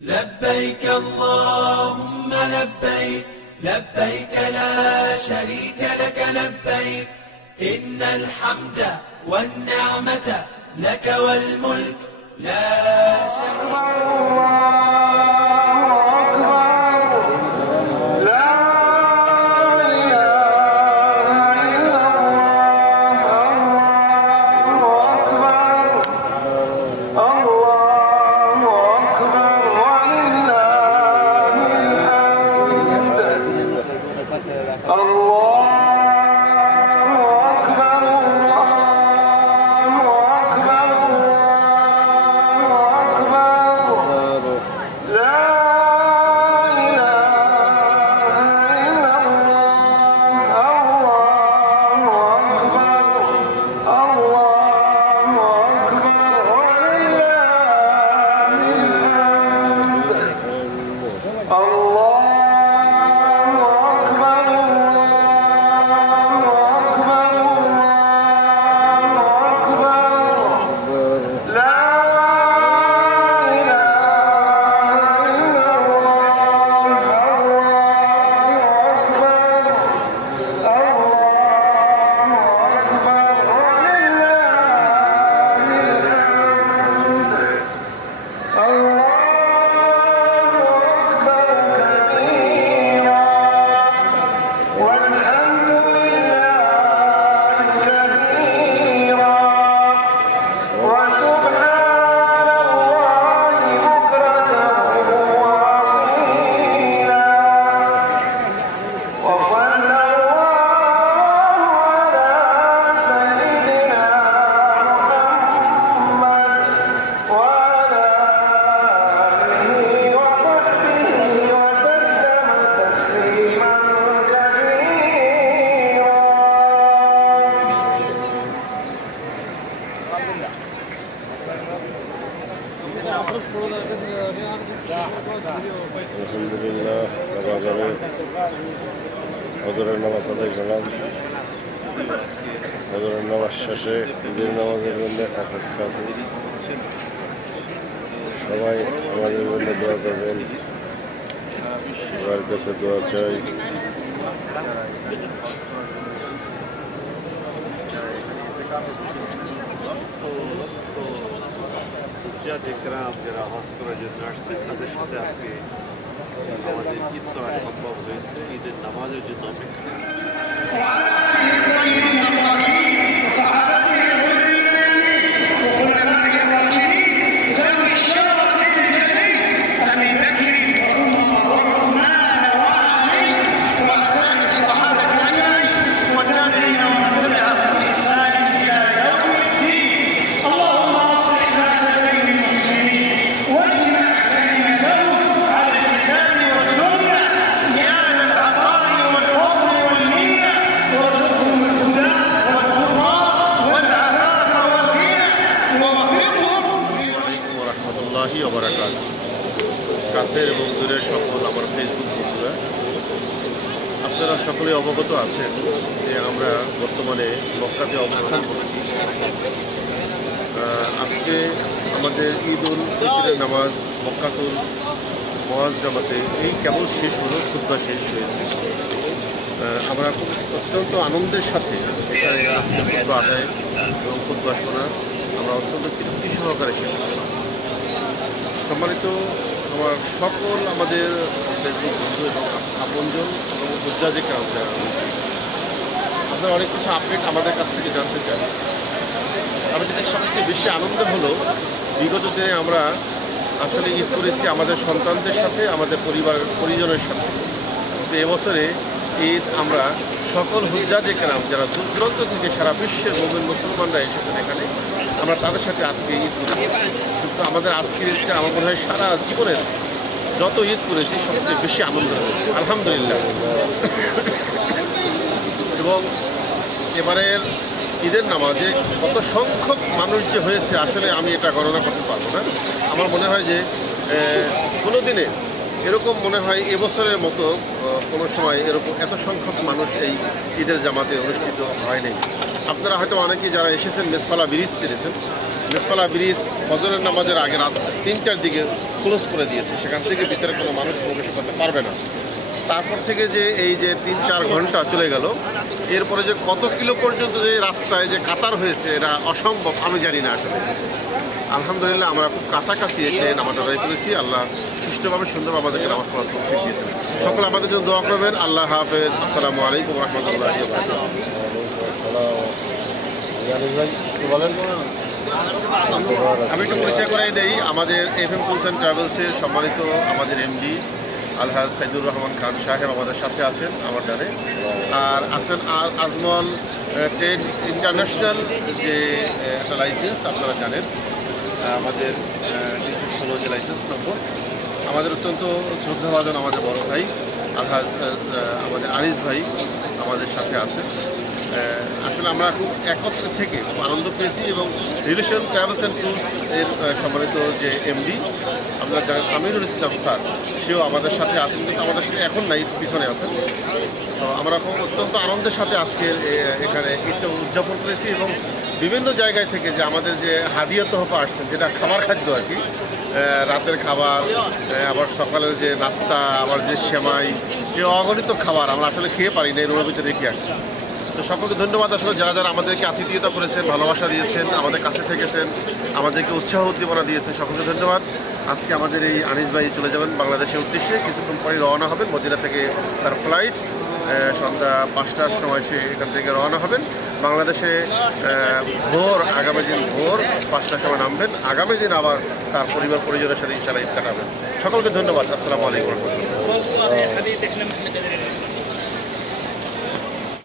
لبيك اللهم لبيك لبيك لا شريك لك لبيك إن الحمد والنعمة لك والملك لا شريك لك আলহামদুলিল্লাহ হজরের নামাজ আদায় করলাম। হজরের নামাজ শেষে ঈদের নামাজের জন্য অপেক্ষা আছে। সবাই আমাদের জন্য দোয়া করবেন, সবার কাছে দোয়া চাই। যারা হজ করার জন্য আসছেন তাদের সাথে আজকে আমাদের ঈদ করা সম্ভব হয়েছে। ঈদের নামাজের জন্য অপেক্ষা। কাছের এবং দূরের সকল আমার ফেসবুক বন্ধুরা, আপনারা সকলেই অবগত আছেন যে আমরা বর্তমানে মক্কাতে অবস্থান করছি। আজকে আমাদের ঈদ উল ফিতরের নামাজ মক্কাতুল মুআজ্জামাতে এই কেবল শেষ হলো, খুতবা শেষ হয়েছে। আমরা অত্যন্ত আনন্দের সাথে এখানে আজকে খুতবা আদায় এবং খুতবা শোনা আমরা অত্যন্ত তৃপ্তি সহকারে শেষ করলাম। সম্মানিত আমার সকল আমাদের ফেসবুক বন্ধু এবং আপনজন এবং হুজ্জাজে কেরাম যারা রয়েছে, আপনারা অনেক কিছু আপডেট আমাদের কাছ থেকে জানতে চান। আমি যেটা সবচেয়ে বেশি আনন্দ হলো, বিগত দিনে আমরা আসলে ঈদ করেছি আমাদের সন্তানদের সাথে, আমাদের পরিজনের সাথে। কিন্তু এবছরে ঈদ আমরা সকল হুজ্জাজে কেরাম যারা দূর দূরান্ত থেকে সারা বিশ্বের মুমিন মুসলমানরা এসেছেন এখানে, আমরা তাদের সাথে আজকে ঈদ করেছি। কিন্তু আমাদের আজকের ঈদটা আমার মনে হয় সারা জীবনের যত ঈদ করেছি সবচেয়ে বেশি আনন্দ হয়েছে, আলহামদুলিল্লাহ। এবং এবারের ঈদের নামাজে কত সংখ্যক মানুষ যে হয়েছে আসলে আমি এটা গণনা করতে পারবো না। আমার মনে হয় যে কোনো দিনে এরকম মনে হয় এবছরের মতো কোনো সময় এরকম এত সংখ্যক মানুষ এই ঈদের জামাতে অনুষ্ঠিত হয়নি। আপনারা হয়তো অনেকেই যারা এসেছেন মেসফালা ব্রিজ চিনেছেন, মেসপালা ব্রিজ ফজরের নামাজের আগে রাত 3টার দিকে ক্লোজ করে দিয়েছে, সেখান থেকে ভিতরে কোনো মানুষ প্রবেশ করতে পারবে না। তারপর থেকে যে এই যে 3-4 ঘন্টা চলে গেল, এরপরে যে কত কিলো পর্যন্ত যে রাস্তায় যে কাতার হয়েছে এটা অসম্ভব, আমি জানি না আসলে। আলহামদুলিল্লাহ আমরা খুব কাছাকাছি এসে নামাজ আদায় করেছি। আল্লাহ সুষ্ঠুভাবে সুন্দরভাবে আমাদেরকে নামাজ পড়ার তৌফিক দিয়েছেন। সকলে আমাদের জন্য দোয়া করবেন। আল্লাহ হাফেজ। আসসালামু আলাইকুম রহমতুল্লাহ। আমি একটু পরিচয় করাই দেই, আমাদের FM ট্যুরস অ্যান্ড ট্রাভেলসের সম্মানিত আমাদের এমডি আলহাজ সাইদুর রহমান খান সাহেব আমাদের সাথে আছেন আমার ডানে, আর আছেন আজমল ট্রেড ইন্টারন্যাশনাল যে একটা লাইসেন্স আপনারা জানেন, আমাদের 16 যে লাইসেন্স নম্বর। আমাদের অত্যন্ত শ্রদ্ধাভাজন আমাদের বড় ভাই আলহাজ আমাদের আনিস ভাই আমাদের সাথে আছেন। আসলে আমরা খুব একত্রে থেকে খুব আনন্দ পেয়েছি, এবং রিলেশন ট্রাভেলস অ্যান্ড ট্যুরস এর সম্মানিত যে এমডি আপনারা জানেন আমিরুল ইসলাম স্যার, সেও আমাদের সাথে আছেন, কিন্তু আমাদের সাথে এখন নাই, পিছনে আছেন। তো আমরা খুব অত্যন্ত আনন্দের সাথে আজকের এখানে ঈদটা উদযাপন করেছি, এবং বিভিন্ন জায়গায় থেকে যে আমাদের যে হাদিয়া তোহফা আসছেন, যেটা খাবার খাদ্য আর কি, রাতের খাবার, আবার সকালের যে নাস্তা, আবার যে সেমাই, যে অগণিত খাবার আমরা আসলে খেয়ে পারি না, এই রুমের ভিতরে রেখে আসছি। তো সকলকে ধন্যবাদ। আসলে যারা যারা আমাদেরকে আতিথেয়তা করেছেন, ভালোবাসা দিয়েছেন, আমাদের কাছে থেকেছেন, আমাদেরকে উৎসাহ উদ্দীপনা দিয়েছেন, সকলকে ধন্যবাদ। আজকে আমাদের এই আনিস ভাই চলে যাবেন বাংলাদেশের উদ্দেশ্যে, কিছুক্ষণ পরে রওনা হবেন। মদিনা থেকে তার ফ্লাইট, সন্ধ্যা 5টার সময় সে এখান থেকে রওনা হবেন বাংলাদেশে। ভোর আগামী দিন ভোর 5টার সময় নামবেন, আগামী দিন আবার তার পরিবার পরিজনের সাথে ইনশাআল্লাহ ঈদ কাটাবেন। সকলকে ধন্যবাদ। আসসালামু আলাইকুম রহমতুল্লাহ।